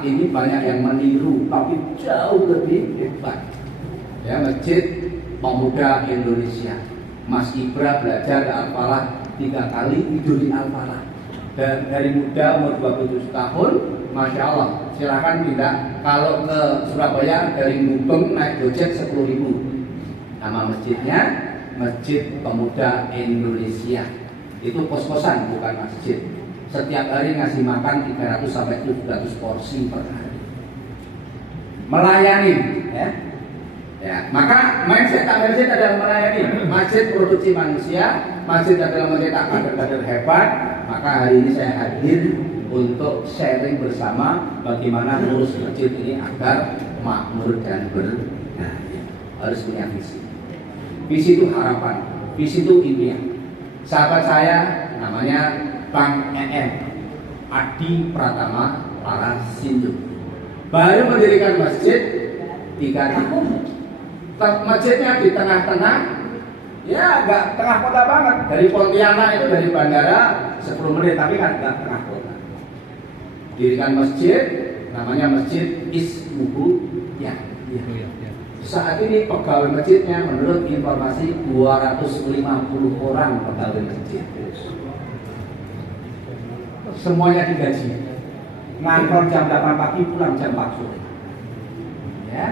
saat ini banyak yang meniru, tapi jauh lebih hebat. Ya, Masjid Pemuda Indonesia. Mas Ibra belajar di Al-Falah 3 kali, tidur di Al-Falah. Dan dari muda umur 27 tahun, Masya Allah, silakan pindah. Kalau ke Surabaya dari Gubeng naik Gojek 10.000. Nama masjidnya Masjid Pemuda Indonesia. Itu kos-kosan, bukan masjid. Setiap hari ngasih makan 300 sampai 700 porsi per hari. Melayani, ya. Ya, maka mindset masjid adalah melayani. Masjid produksi manusia, masjid adalah mencetak kader-kader hebat. Maka hari ini saya hadir untuk sharing bersama bagaimana ngurus masjid ini agar makmur dan berdaya. Harus punya visi. Visi itu harapan, visi itu impian. Sahabat saya namanya Bang Adi Pratama Parasindo. Baru mendirikan masjid 3 tahun. Masjidnya di tengah-tengah, ya nggak tengah kota banget. Dari Pontianak itu dari bandara 10 menit, tapi kan nggak tengah kota. Dirikan masjid, namanya Masjid Ismuhu ya. Saat ini pegawai masjidnya menurut informasi 250 orang pegawai masjid. Semuanya digaji. Ngantor jam 8 pagi, pulang jam 4 sore. Ya.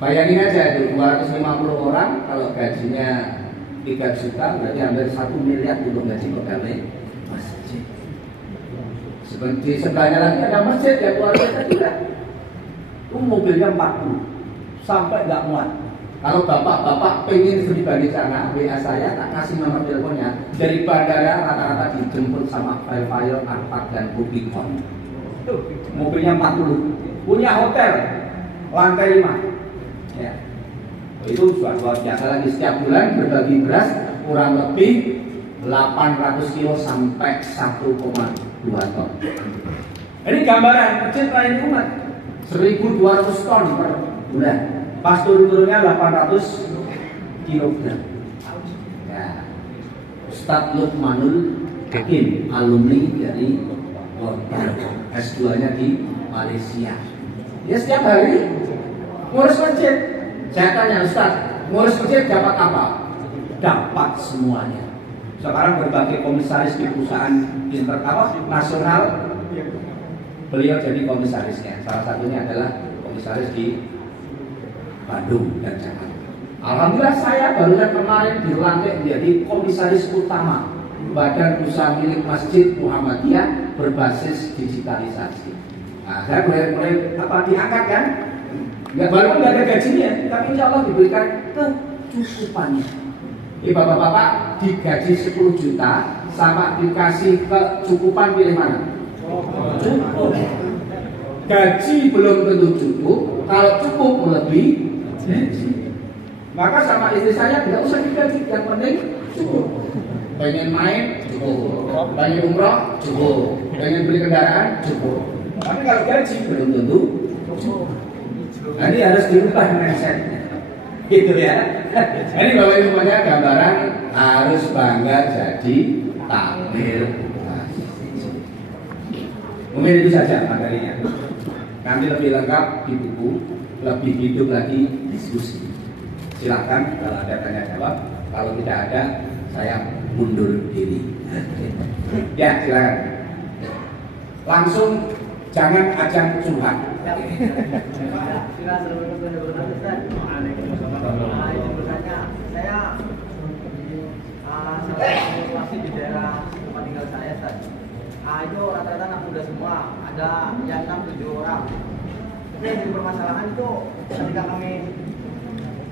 Bayangin aja itu 250 orang kalau gajinya 3 juta berarti hampir 1 miliar untuk gaji pegawai masjid. Seperti sebelahnya lagi ada masjid ya luar biasa juga. Itu mobilnya 40 sampai nggak muat. Kalau bapak-bapak pengen pribadi sana, WA saya tak kasih nomor teleponnya. Dari bandara rata-rata dijemput sama Velfire, Alphard dan Rubicon. Mobilnya 40, punya hotel lantai 5. Ya. Itu sudah luar biasa lagi. Setiap bulan berbagi beras kurang lebih 800 kilo sampai 1,2 ton. Ini gambaran masjid lain umat 1.200 ton per bulan. Pas turun-turunnya 800 kilogram. Ya. Ustadz Lukmanul Hakim, alumni dari Golkar, S2-nya di Malaysia. Ya setiap hari ngurus masjid. Saya tanya Ustaz, ngurus masjid dapat apa? Dapat semuanya. Sekarang berbagai komisaris di perusahaan nasional, beliau jadi komisarisnya. Salah satunya adalah komisaris di Bandung dan Jakarta. Alhamdulillah saya barusan kemarin dilantik menjadi komisaris utama Badan Usaha Milik Masjid Muhammadiyah berbasis digitalisasi. Nah, saya mulai diangkat kan? Walaupun nggak ada gajinya, tapi insya Allah diberikan kecukupannya. Ini bapak-bapak digaji 10 juta sama dikasih kecukupan pilih mana? Cukup. Gaji belum tentu cukup, kalau cukup melebihi gaji. Maka sama istri saya tidak usah digaji, yang penting cukup. Pengen main cukup, pengen umroh cukup, pengen beli kendaraan cukup. Tapi kalau gaji belum tentu cukup. Nah, ini harus dirubah mindsetnya, gitu ya. Ini bapak ibu semuanya gambaran harus bangga jadi takmir. Mungkin itu saja materinya. Nanti lebih lengkap di buku, lebih hidup lagi diskusi. Silakan kalau ada tanya jawab. Kalau tidak ada, saya mundur diri. Ya silakan. Langsung jangan ajang curhat. Saya masih di daerah tempat tinggal saya, Ustaz. Itu rata-rata anak muda semua, ada yang 6-7 orang. Tapi yang jadi permasalahan itu ketika kami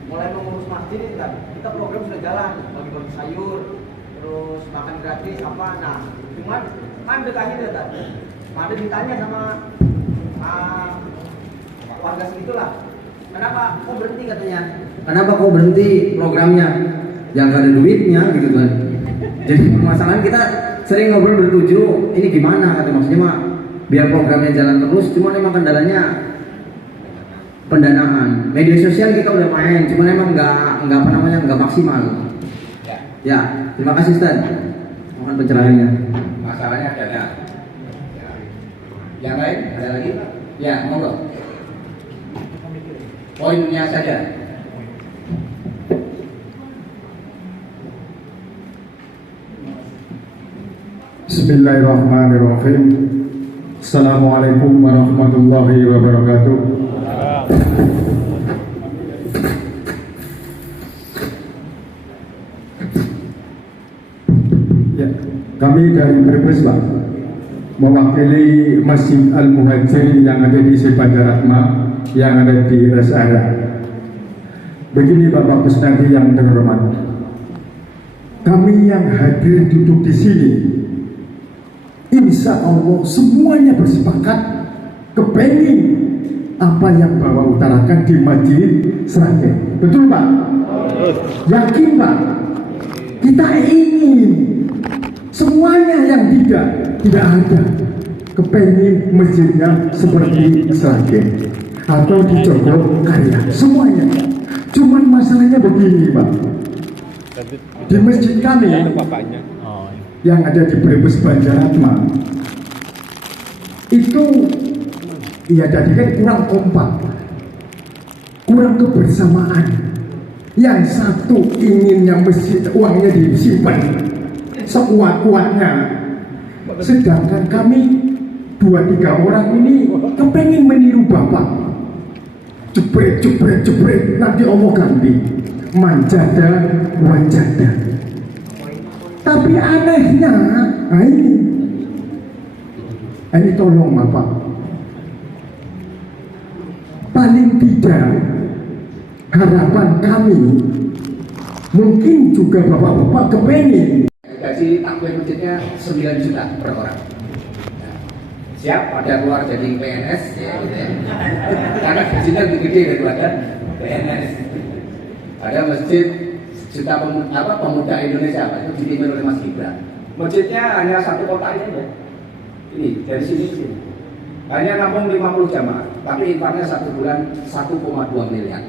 mulai mengurus masjid itu kan, kita program sudah jalan, bagi-bagi sayur, terus makan gratis apa. Nah, cuman kan dekatnya dia tadi. Ada ditanya sama warga segitulah, kenapa kok berhenti katanya? Kenapa kok berhenti programnya? Yang gak ada duitnya gitu kan. Jadi permasalahan kita sering ngobrol bertuju, ini gimana kata maksudnya mah biar programnya jalan terus, cuma memang kendalanya pendanaan. Media sosial kita udah main, cuma memang nggak maksimal. Ya, terima kasih Ustaz. Mohon pencerahannya. Masalahnya ada. Yang lain ada lagi? Ya, monggo. Poinnya saja. Bismillahirrahmanirrahim. Assalamualaikum warahmatullahi wabarakatuh. Ya, kami dari Brebes, Pak, mewakili Masjid Al-Muhajir yang ada di Sebanjaratma, yang ada di rest area. Begini Bapak Kusnadi yang terhormat, kami yang hadir duduk di sini, insya Allah semuanya bersepakat kepengen apa yang Bapak utarakan di Masjid Sragen. Betul Pak? Yakin Pak? Kita ingin semuanya yang tidak ada kepengen masjidnya seperti Sragen atau di Jogokarya, semuanya. Cuman masalahnya begini Pak, di masjid kami yang ada di Brebes Banjaratma itu ya tadi kan kurang kompak, kurang kebersamaan. Yang satu inginnya masjid uangnya disimpan sekuat-kuatnya, sedangkan kami 2-3 orang ini kepengen meniru Bapak, jebret nanti omong ganti manjada wajada. Tapi anehnya, nah ini tolong Bapak, paling tidak harapan kami mungkin juga Bapak-bapak kepengen gaji takmir masjidnya 9 juta per orang. Nah, siap pada keluar jadi PNS ya, gitu ya. Karena gajinya lebih gede daripada PNS. Ada masjid juta pemuda Indonesia itu dipimpin oleh Mas Gibran. Masjidnya hanya satu kota ini ya. Ini dari sini ke sini. Hanya nampung 50 jamaah, tapi infaknya 1 bulan 1,2 miliar.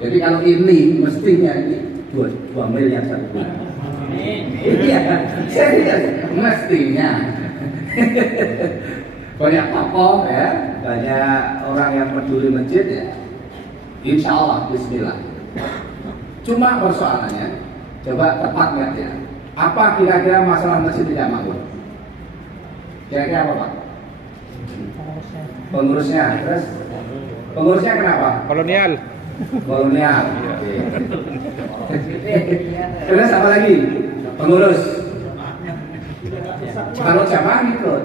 Jadi kalau ini mestinya ini 2 miliar 1 bulan. Iya, serius mestinya. Banyak tokoh ya, banyak orang yang peduli masjid ya. Insya Allah, Bismillah. Cuma persoalannya, coba tepat nggak ya? Apa kira-kira masalah masjid tidak makmur? Kira-kira apa Pak? Pengurusnya, terus pengurusnya kenapa? Kolonial. Kolonial. Terus apa lagi? Pengurus. Kalau jamaah ikut.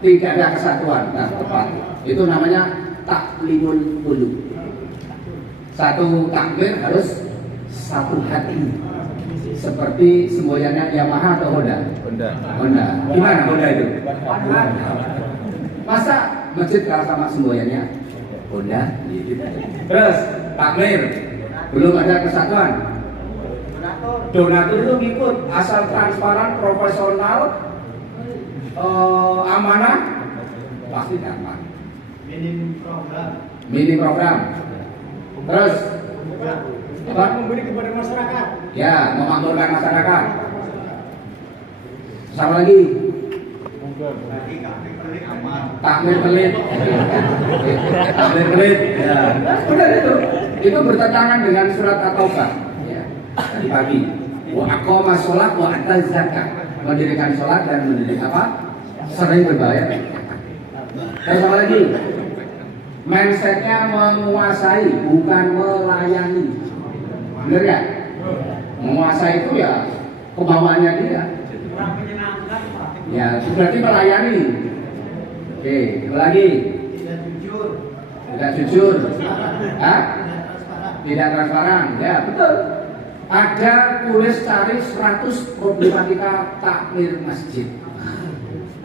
Tidak ada kesatuan, nah, tepat. Itu namanya taklimul qulub. Satu takbir harus satu hati. Seperti semboyannya Yamaha atau Honda? Honda. Gimana Honda itu? Masa masjid kalah sama semboyannya Honda? Terus takbir belum ada kesatuan. Donatur itu ngikut asal transparan, profesional, amanah, pasti dapat. Minim program. Terus apa? Memberi kepada masyarakat. Ya, memakmurkan masyarakat. Sama lagi. Takmir pelit. Takmir pelit. Ya. Benar itu. Itu bertentangan dengan surat At-Taubah. Ya. Tadi pagi. Wa aqama sholat wa ata zakat. Mendirikan sholat dan mendirikan apa? Sering berbayar. Terus apa lagi? Mindsetnya menguasai, bukan melayani. Benar ya? Menguasai itu ya kebawaannya dia. Ya, berarti melayani. Oke, lagi. Tidak jujur. Hah? Tidak transparan. Ya, betul. Ada tulis cari 100 problematika takmir masjid.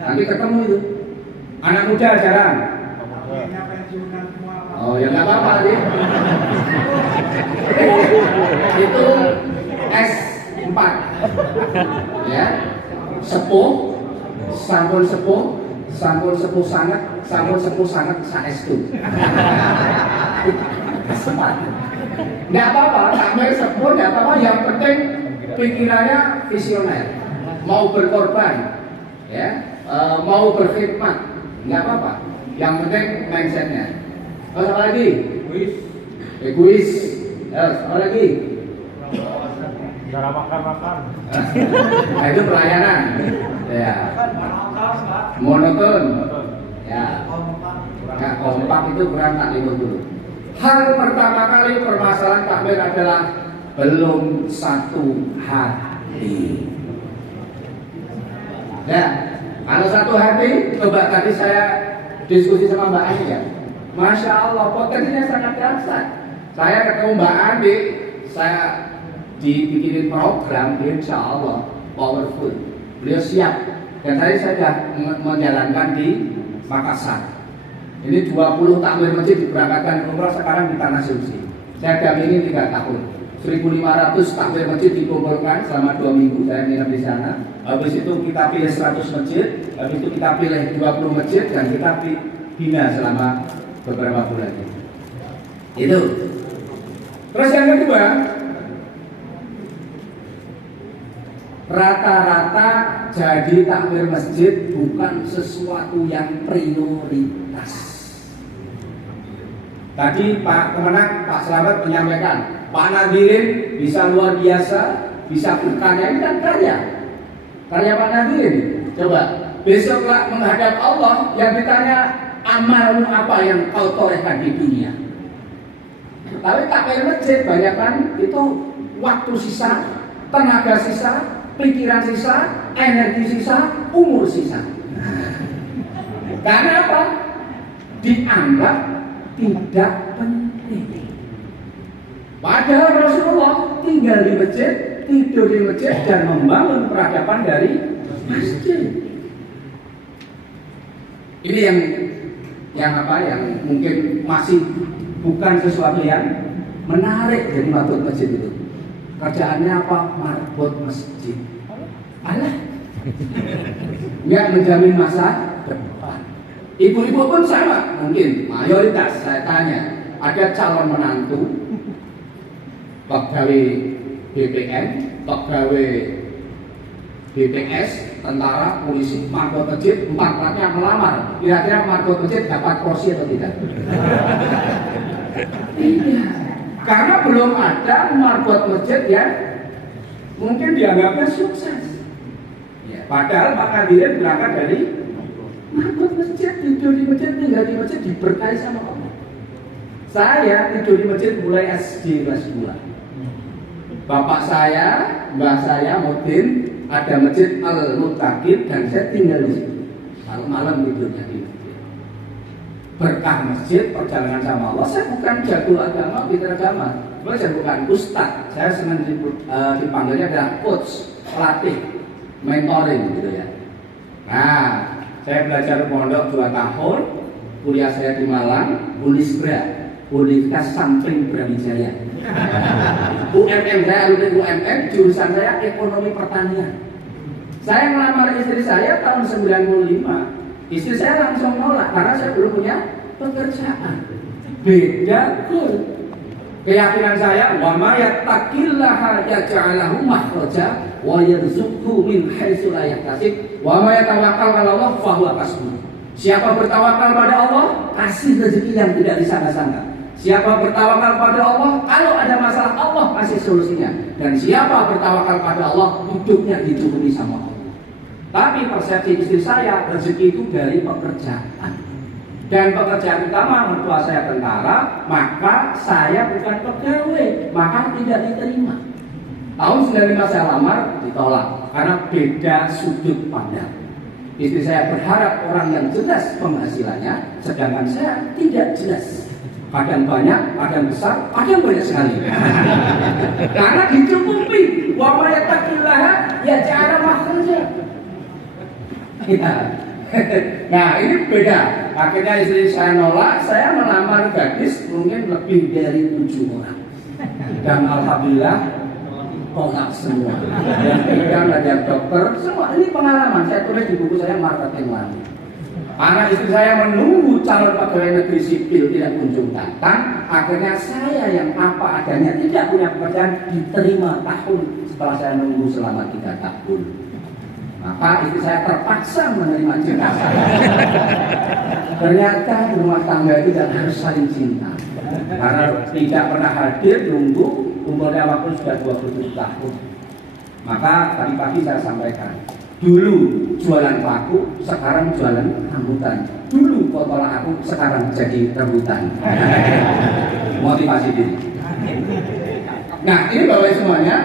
Nanti ketemu itu. Anak muda jarang. Oh ya nggak apa-apa deh. Itu S4 ya, sepuh, sampun sepuh sangat saestu. S4 nggak apa-apa, takmir sepuh nggak apa-apa, yang penting pikirannya visioner, mau berkorban ya. mau berkhidmat, nggak apa-apa. Yang penting mindsetnya. Terus apa lagi? Egois. Terus apa lagi? Cara makan. Nah, itu pelayanan. Ya. Monoton. Ya. Nggak kompak itu kurang tak libur dulu. Hal pertama kali permasalahan takbir adalah belum satu hati. Ya, kalau satu hati, coba tadi saya diskusi sama Mbak Ani ya. Masya Allah, potensinya sangat dahsyat. Saya ketemu Mbak Andi, saya dibikinin program, insya Allah powerful. Beliau siap, dan tadi saya sudah menjalankan di Makassar. Ini 20 takmir masjid diberangkatkan umrah sekarang di Tanah Suci. Saya dampingi 3 tahun. 1.500 takmir masjid dikumpulkan selama 2 minggu saya nginep di sana. Habis itu kita pilih 100 masjid, habis itu kita pilih 20 masjid dan kita bina selama beberapa bulan ini. Itu. Terus yang kedua, rata-rata jadi takmir masjid bukan sesuatu yang prioritas. Tadi Pak Kemenak, Pak Slamet menyampaikan, Pak Nadirin bisa luar biasa, bisa berkarya, ini kan karya Pak Nadirin. Coba besoklah menghadap Allah yang ditanya, amalmu apa yang kau torehkan di dunia? Tapi takmir masjid banyak kan itu waktu sisa, tenaga sisa, pikiran sisa, energi sisa, umur sisa. Karena apa? Dianggap tidak penting. Padahal Rasulullah tinggal di masjid, tidur di masjid dan membangun peradaban dari masjid. Ini yang mungkin masih bukan sesuatu yang menarik dari marbot masjid itu. Kerjaannya apa? Marbot masjid. Alah, nggak menjamin masa depan. Ibu-ibu pun sama, mungkin mayoritas saya tanya, ada calon menantu, pegawai BPN, pegawai BPS, tentara, polisi, marbot masjid, 4-4-nya melamar. Kira-kira marbot masjid dapat kursi atau tidak? Iya, karena belum ada marbot masjid yang mungkin dianggapnya sukses. Ya, padahal Pak Kadirin berangkat dari marbot masjid, tidur di masjid, tinggal di masjid, diberkahi sama Allah. Saya tidur di masjid mulai SD kelas 2. Bapak saya, mbah saya, Mudin, ada masjid Al-Muttaqin dan saya tinggal di situ. Malam-malam tidurnya di masjid. Berkah masjid, perjalanan sama Allah. Saya bukan jago agama, pintar agama. Saya bukan ustaz. Saya senang dipanggilnya adalah coach, pelatih, mentoring gitu ya. Nah, saya belajar pondok 2 tahun, kuliah saya di Malang, Unisbra, Universitas Samping Brawijaya. UMM, saya alumni UMM, jurusan saya ekonomi pertanian. Saya melamar istri saya tahun 95. Istri saya langsung nolak karena saya belum punya pekerjaan. Beda kul. Keyakinan saya, wa may yattaqillaha yaj'alhu makhraja wa yarzuqhu min haitsu la yahtasib wa may yatawakkal 'ala Allah fa huwa hasbuh. Siapa bertawakal pada Allah, kasih rezeki yang tidak disangka-sangka. Siapa bertawakal pada Allah, kalau ada masalah Allah kasih solusinya. Dan siapa bertawakal pada Allah, hidupnya dicukupi sama Allah. Tapi persepsi istri saya, rezeki itu dari pekerjaan. Dan pekerjaan utama mertua saya tentara, maka saya bukan pegawai, maka tidak diterima. Tahun 95 saya lamar, ditolak karena beda sudut pandang. Istri saya berharap orang yang jelas penghasilannya, sedangkan saya tidak jelas. Kadang banyak, kadang besar, kadang banyak sekali. Karena dicukupi, wa may yattaqillaha yaj'al makhraja. Nah, ini beda. Akhirnya istri saya nolak, saya melamar gadis mungkin lebih dari 7 orang. Dan alhamdulillah tolak semua. Yang pegang ada dokter, semua ini pengalaman. Saya tulis di buku saya Marketing Money. Karena istri saya menunggu calon pegawai negeri sipil tidak kunjung datang, akhirnya saya yang apa adanya tidak punya pekerjaan diterima tahun setelah saya menunggu selama 3 tahun. Maka istri saya terpaksa menerima cinta saya. Ternyata rumah tangga itu tidak harus saling cinta. Karena tidak pernah hadir nunggu umurnya waktu sudah 27 tahun. Maka tadi pagi saya sampaikan, dulu jualan paku, sekarang jualan rambutan. Dulu kotoran aku, sekarang jadi rebutan. Motivasi diri. Nah, ini Bapak semuanya.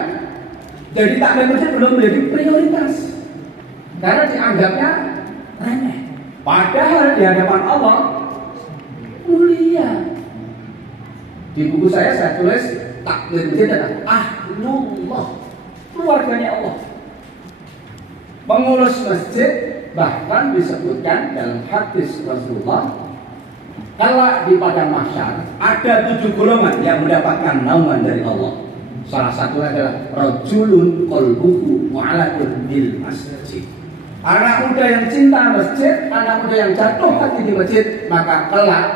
Jadi takmir masjid belum menjadi prioritas. Karena dianggapnya remeh. Padahal di hadapan Allah mulia. Di buku saya tulis takmir masjid adalah ahlullah, keluarganya Allah. Pengurus masjid bahkan disebutkan dalam hadis Rasulullah, kalau di padang mahsyar ada 7 golongan yang mendapatkan naungan dari Allah. Salah satunya adalah rajulun qalbuhu mu'allaqun bil masjid. Anak muda yang cinta masjid, anak muda yang jatuh hati di masjid, maka kelak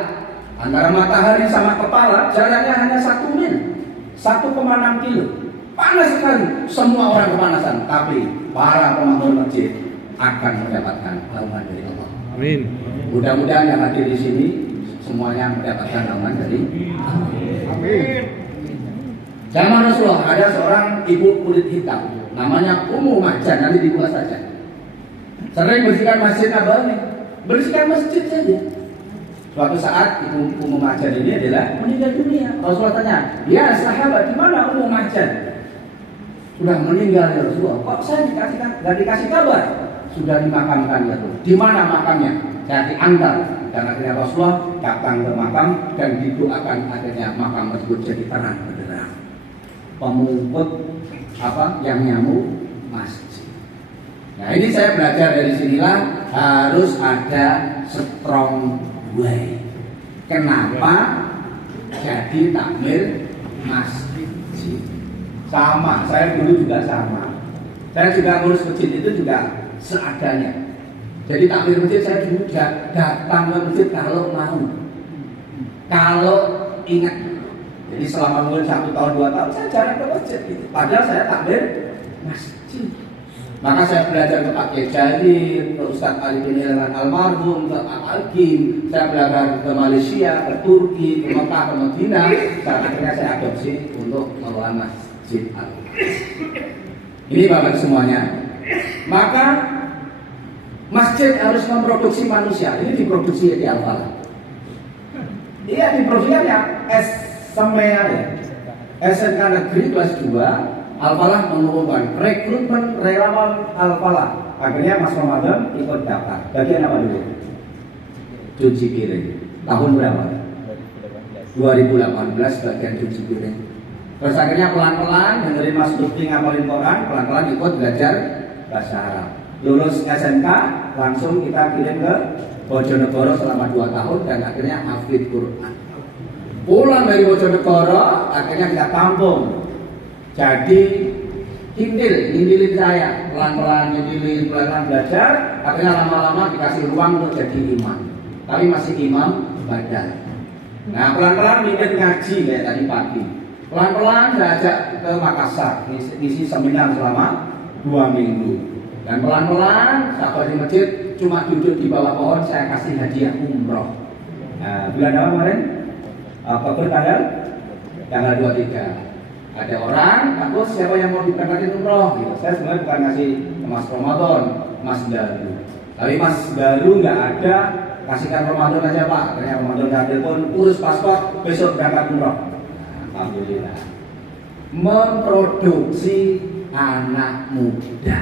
antara matahari sama kepala jaraknya hanya 1 mil, 1,6 kilo. Panas sekali, semua orang kepanasan, tapi para pemakmur masjid akan mendapatkan naungan dari Allah. Amin. Mudah-mudahan yang hadir di sini semuanya mendapatkan naungan dari Allah. Amin. Zaman Rasulullah ada seorang ibu kulit hitam, namanya Ummu Mahjan, nanti dibuka saja. Sering bersihkan masjid Nabawi, bersihkan masjid saja. Suatu saat ibu Ummu Mahjan ini adalah meninggal dunia. Rasulullah tanya, ya sahabat, di mana Ummu Mahjan? Sudah meninggal ya Rasulullah. Kok saya nggak dikasih kabar? Sudah dimakamkan ya Rasulullah. Di mana makamnya? Saya diantar. Dan akhirnya Rasulullah datang ke makam dan didoakan, akhirnya makam tersebut jadi terang benderang. Pemungkut yang nyamuk masjid. Nah, ini saya belajar dari sinilah harus ada strong way. Kenapa jadi takmir masjid? Sama, saya dulu juga sama. Saya juga ngurus masjid itu juga seadanya. Jadi takmir masjid saya dulu datang ke masjid kalau mau, kalau ingat. Jadi selama mungkin 1 tahun 2 tahun saya jarang ke masjid gitu. Padahal saya takmir masjid. Maka saya belajar ke Pak Kiai Jalil, ke Ustadz Ali bin Ilman almarhum, ke Pak Alkim. Saya belajar ke Malaysia, ke Turki, ke Mekah, ke Medina. Dan akhirnya saya adopsi untuk mengelola Masjid Al-Aqsa. Ini Bapak semuanya. Maka masjid harus memproduksi manusia. Ini diproduksi di Al-Falah. Iya, diproduksinya SMEA ya. SMK Negeri kelas 2. Al-Falah mengumumkan rekrutmen relawan Al-Falah. Akhirnya Mas Ramadan ikut daftar. Bagian apa dulu? Cuci piring. Tahun berapa? 2018 bagian cuci piring. Terus akhirnya pelan-pelan dengerin Mas Lutfi ngapalin Quran, pelan-pelan ikut belajar bahasa Arab. Lulus SMK langsung kita kirim ke Bojonegoro selama 2 tahun dan akhirnya hafid Quran. Pulang dari Bojonegoro akhirnya kita tampung. Jadi nyindilin saya, pelan-pelan nyindilin, pelan-pelan belajar. Akhirnya lama-lama dikasih ruang untuk jadi imam. Tapi masih imam badan. Nah pelan-pelan mikir ngaji kayak tadi pagi. Pelan-pelan saya ajak ke Makassar, ngisi seminar selama 2 minggu. Dan pelan-pelan sahabat di masjid cuma duduk di bawah pohon, saya kasih hadiah umroh. Nah, bulan apa kemarin? Oktober tanggal 23. Ada orang, aku siapa yang mau diberangkatin umroh? Gitu. Saya sebenarnya bukan ngasih Mas Ramadan, Mas Daru. Tapi Mas Daru nggak ada, kasihkan Ramadan aja Pak. Akhirnya Ramadan nggak telepon, urus paspor, besok berangkat umroh. Alhamdulillah. Memproduksi anak muda.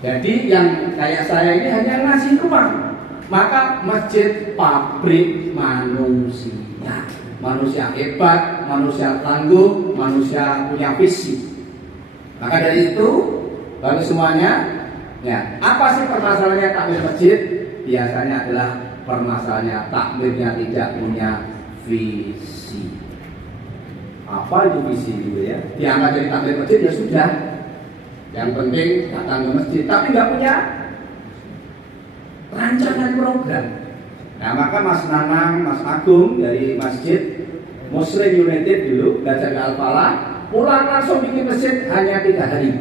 Jadi yang kayak saya ini hanya ngasih ruang. Maka masjid pabrik manusia. Manusia hebat, manusia tangguh, manusia punya visi. Maka dari itu, bagi semuanya, ya, apa sih permasalahannya takmir masjid? Biasanya adalah permasalahannya takmirnya tidak punya visi. Apa itu visi gitu ya? Diangkat dari takmir masjid ya sudah. Yang penting datang ke masjid, tapi nggak punya rancangan program. Nah maka Mas Nanang, Mas Agung dari Masjid Muslim United dulu belajar ke Al-Falah, pulang langsung bikin masjid hanya 3 hari.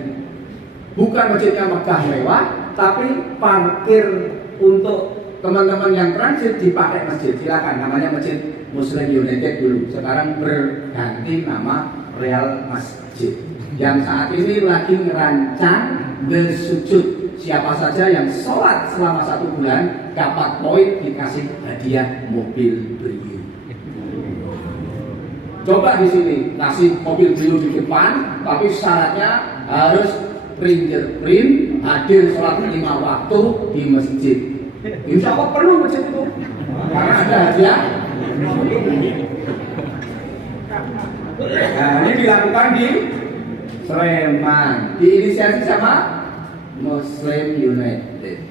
Bukan masjidnya megah mewah, tapi parkir untuk teman-teman yang transit dipakai masjid. Silakan, namanya Masjid Muslim United dulu. Sekarang berganti nama Real Masjid. Yang saat ini lagi merancang bersujud. Siapa saja yang sholat selama 1 bulan dapat poin, dikasih hadiah mobil Brio. Coba di sini kasih mobil Brio di depan, tapi syaratnya harus fingerprint, hadir sholat 5 waktu di masjid. Insya Allah perlu masjid itu, karena ada hadiah. Nah, ini dilakukan di Sleman, diinisiasi sama Muslim United.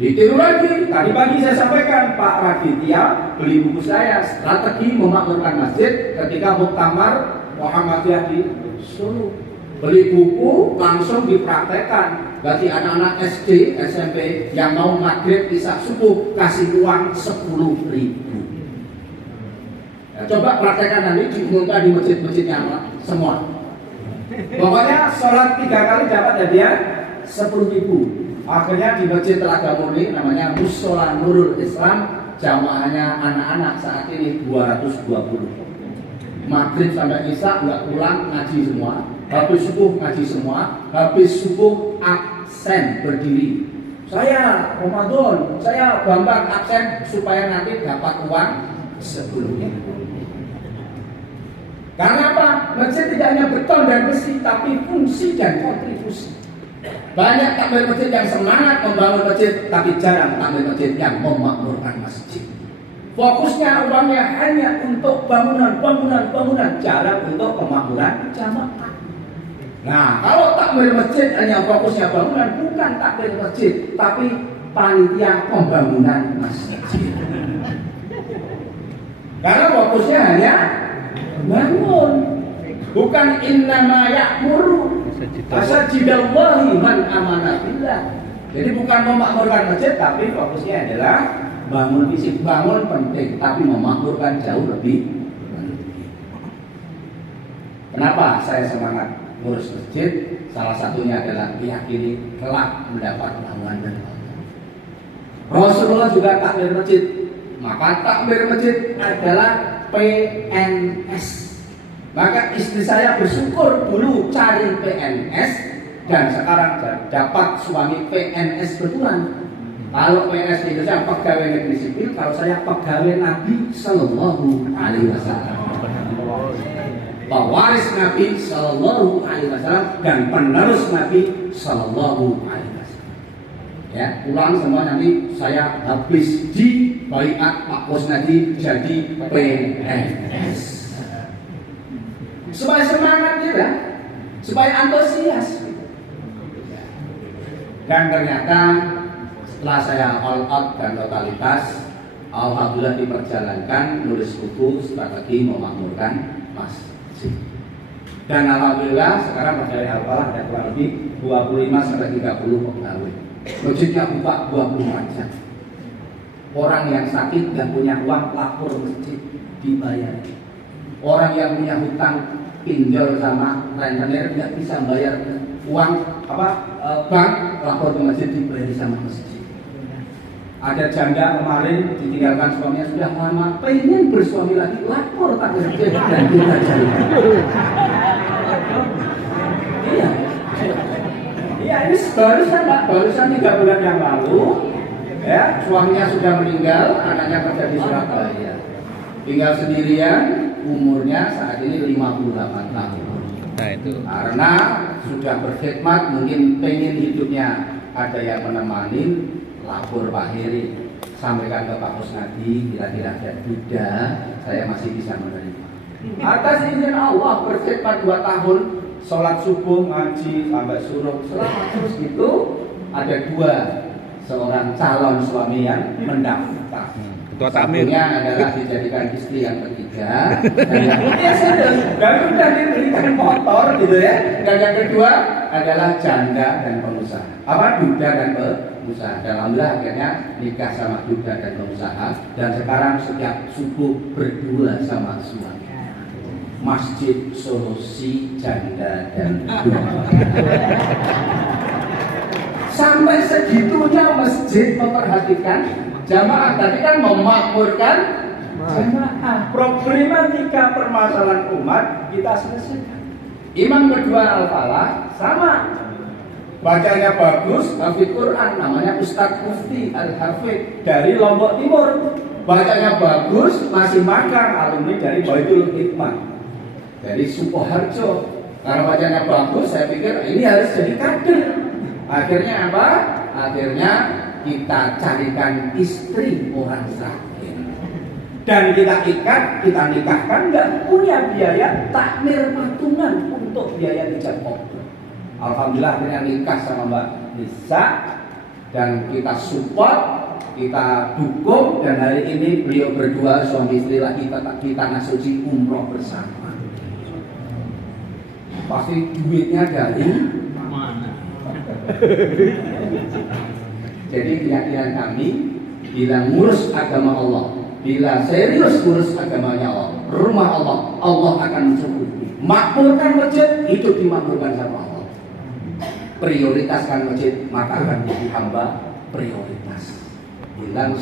Ditiru lagi, tadi pagi saya sampaikan Pak Raditya beli buku saya Strategi Memakmurkan Masjid ketika Muktamar Muhammadiyah di Solo. Beli buku langsung dipraktekkan. Bagi anak-anak SD, SMP yang mau maghrib isya subuh kasih uang 10.000. Ya, coba praktekkan nanti diumumkan di masjid-masjidnya semua. Pokoknya sholat 3 kali dapat hadiah 10.000. Akhirnya di Masjid Telaga Murni namanya Mushola Nurul Islam, jamaahnya anak-anak saat ini 220. Maghrib sampai isya nggak pulang, ngaji semua. Habis subuh ngaji semua. Habis subuh absen berdiri. Saya Ramadan, saya Bambang absen supaya nanti dapat uang sebelumnya. Karena apa? Masjid tidak hanya beton dan besi, tapi fungsi dan kontribusi. Banyak takmir masjid yang semangat membangun masjid, tapi jarang takmir masjid yang memakmurkan masjid. Fokusnya uangnya hanya untuk bangunan, jarang untuk pemakmuran jamaah. Nah, kalau takmir masjid hanya fokusnya bangunan, bukan takmir masjid, tapi panitia pembangunan masjid. Karena fokusnya hanya bangun, bukan innama ya'muru masajidallahi man amana billah. Jadi bukan memakmurkan masjid, tapi fokusnya adalah bangun fisik. Bangun penting, tapi memakmurkan jauh lebih penting. Kenapa saya semangat ngurus masjid? Salah satunya adalah meyakini kelak mendapat naungan dari Allah. Rasulullah juga takmir masjid. Maka takmir masjid adalah PNS. Maka istri saya bersyukur dulu cari PNS dan sekarang dapat suami PNS betulan. Kalau PNS di Indonesia pegawai negeri sipil, kalau saya pegawai Nabi Sallallahu Alaihi Wasallam, pewaris Nabi Sallallahu Alaihi Wasallam dan penerus Nabi Sallallahu Alaihi Wasallam. Ya, pulang semua nanti saya habis di baiat Pak Kusnadi jadi PNS. Supaya semangat kita, supaya antusias. Dan ternyata setelah saya all out dan totalitas, alhamdulillah diperjalankan nulis buku Strategi Memakmurkan Masjid. Dan alhamdulillah sekarang pegawai Al-Falah ada kurang lebih 25-30 pegawai. Masjidnya buka 24 jam. Orang yang sakit dan punya uang lapor masjid dibayar. Orang yang punya hutang pinjol sama rentenir nggak bisa bayar uang bank, lapor ke masjid dibayar sama masjid. Ada janda kemarin ditinggalkan suaminya sudah lama, pengen bersuami lagi, lapor ke masjid dan kita carikan. Iya, iya ini barusan 3 bulan yang lalu, ya suaminya sudah meninggal, anaknya kerja di Surabaya, tinggal sendirian. Umurnya saat ini 58 tahun. Nah itu. Karena sudah berkhidmat, mungkin pengen hidupnya ada yang menemani, lapor Pak Heri, sampaikan ke Pak Kusnadi, kira-kira ada Buddha, saya masih bisa menerima. Atas izin Allah berkhidmat 2 tahun, sholat subuh, ngaji, sampai suruh, selama terus itu ada 2 seorang calon suami yang mendaftar. Satunya adalah dijadikan istri yang ketiga, dan yang sudah diberikan motor gitu ya. Dan yang kedua adalah janda dan pengusaha. Duda dan pengusaha. Dan alhamdulillah akhirnya nikah sama duda dan pengusaha. Dan sekarang setiap subuh berdua sama suami. Masjid Solusi Janda dan Duda. Sampai segitunya masjid memperhatikan jamaah. Tadi kan memakmurkan jamaah. Problematika permasalahan umat kita selesaikan. Imam kedua Al-Falah sama, bacanya bagus, hafid Quran, namanya Ustadz Mufti Al-Hafid dari Lombok Timur. Bacanya bagus, masih magang, alumni dari Baitul Hikmah dari Sukoharjo. Karena bacanya bagus, saya pikir ini harus jadi kader. Akhirnya apa? Akhirnya kita carikan istri orang sakit dan kita ikat, kita nikahkan, nggak punya biaya takmir patungan untuk biaya ijab kabul. Alhamdulillah akhirnya nikah sama Mbak Nisa dan kita support, kita dukung, dan hari ini beliau berdua suami istri lagi kita ngasuci umroh bersama. Pasti duitnya dari mana? Jadi keyakinan kami, bila ngurus agama Allah, bila serius ngurus agamanya Allah, rumah Allah, Allah akan mencukupi. Makmurkan masjid, hidup dimakmurkan sama Allah. Prioritaskan masjid, maka akan menjadi hamba prioritas. Bila